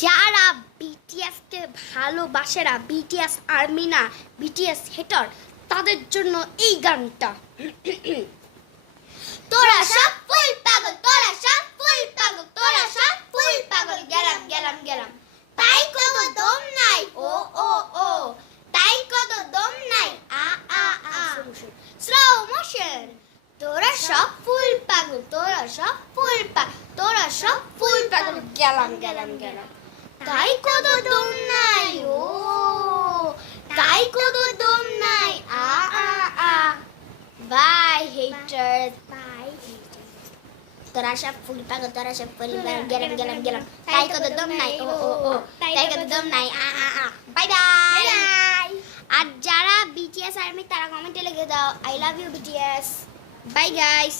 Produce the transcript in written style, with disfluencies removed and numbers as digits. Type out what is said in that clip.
যারা বিটিএস কে ভালোবাসে না, বিটিএস আর্মি না, বিটিএস হেটার, তাদের জন্য এই গানটা। তোরা সব ফুল পাগল, তোরা সব ফুল পাগল, তোরা সব ফুল পাগল, গেলাম গেলাম গেলাম, তাই কত দম নাই, ও ও ও, তাই কত দম নাই, আ আ আ, স্লো মোশন। তোরা সব ফুল পাগল, তোরা সব ফুল পাগল, তোরা সব ফুল পাগল, গেলাম গেলাম গেলাম, তাই কত দম নাই, ও তাই কত দম নাই, আ আ আ। By haters, by haters. তোরা সব ফুল পাগল, তোরা সব ফুল পাগল, গেলাম গেলাম গেলাম, তাই কত দম নাই, ও ও ও, তাই কত দম নাই, আ আ আ। Bye bye. আর যারা বিটিএস আর্মি তারা কমেন্টে লিখে দাও I love you BTS. Bye guys.